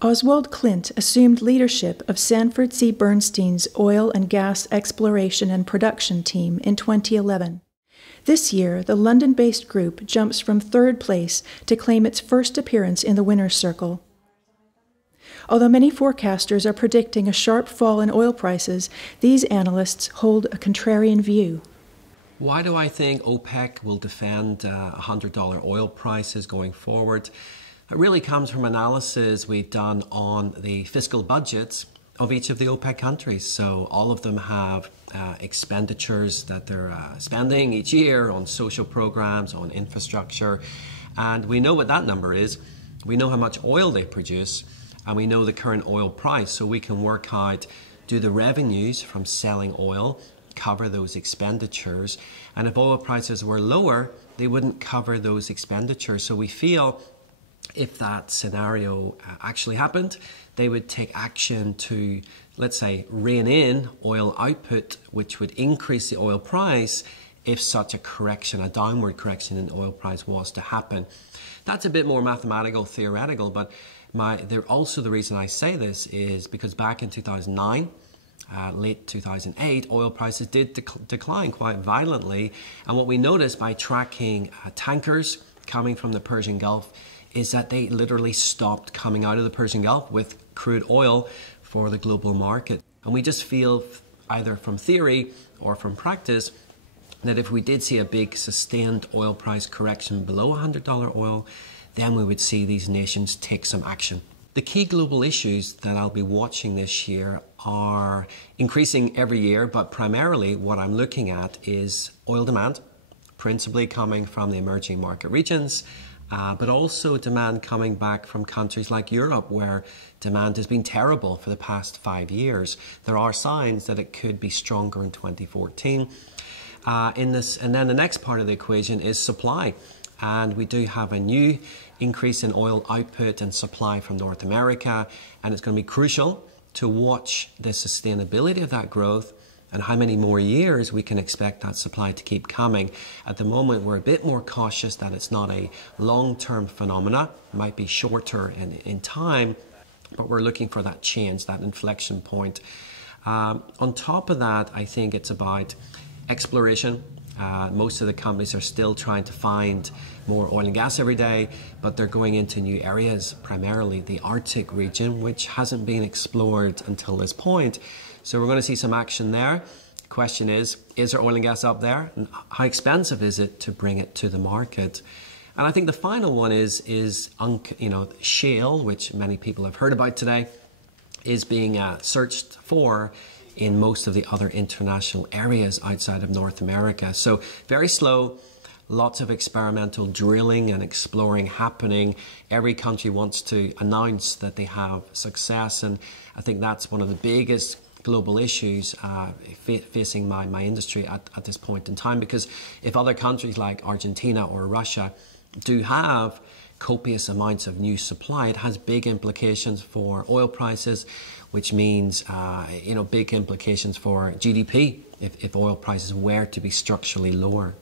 Oswald Clint assumed leadership of Sanford C. Bernstein's oil and gas exploration and production team in 2011. This year, the London-based group jumps from third place to claim its first appearance in the winner's circle. Although many forecasters are predicting a sharp fall in oil prices, these analysts hold a contrarian view. Why do I think OPEC will defend $100 oil prices going forward? It really comes from analysis we've done on the fiscal budgets of each of the OPEC countries. So all of them have expenditures that they're spending each year on social programs, on infrastructure. And we know what that number is. We know how much oil they produce, and we know the current oil price. So we can work out, do the revenues from selling oil cover those expenditures? And if oil prices were lower, they wouldn't cover those expenditures. So we feel if that scenario actually happened, they would take action to, let's say, rein in oil output, which would increase the oil price if such a correction, a downward correction in oil price was to happen. That's a bit more mathematical, theoretical, but also the reason I say this is because back in 2009, late 2008, oil prices did decline quite violently. And what we noticed by tracking tankers coming from the Persian Gulf is that they literally stopped coming out of the Persian Gulf with crude oil for the global market. And we just feel, either from theory or from practice, that if we did see a big sustained oil price correction below $100 oil, then we would see these nations take some action. The key global issues that I'll be watching this year are increasing every year, but primarily what I'm looking at is oil demand, principally coming from the emerging market regions, but also demand coming back from countries like Europe, where demand has been terrible for the past 5 years. There are signs that it could be stronger in 2014. And then the next part of the equation is supply. And we do have a new increase in oil output and supply from North America, and it's going to be crucial to watch the sustainability of that growth and how many more years we can expect that supply to keep coming. At the moment, we're a bit more cautious that it's not a long-term phenomena. It might be shorter in time, but we're looking for that change, that inflection point. On top of that, I think it's about exploration. Most of the companies are still trying to find more oil and gas every day, but they're going into new areas, primarily the Arctic region, which hasn't been explored until this point. So we're going to see some action there. The question is there oil and gas up there? And how expensive is it to bring it to the market? And I think the final one is shale, which many people have heard about today, is being searched for in most of the other international areas outside of North America. So very slow, lots of experimental drilling and exploring happening. Every country wants to announce that they have success, and I think that's one of the biggest global issues facing my industry at this point in time, because if other countries like Argentina or Russia do have copious amounts of new supply, it has big implications for oil prices, which means big implications for GDP if oil prices were to be structurally lower.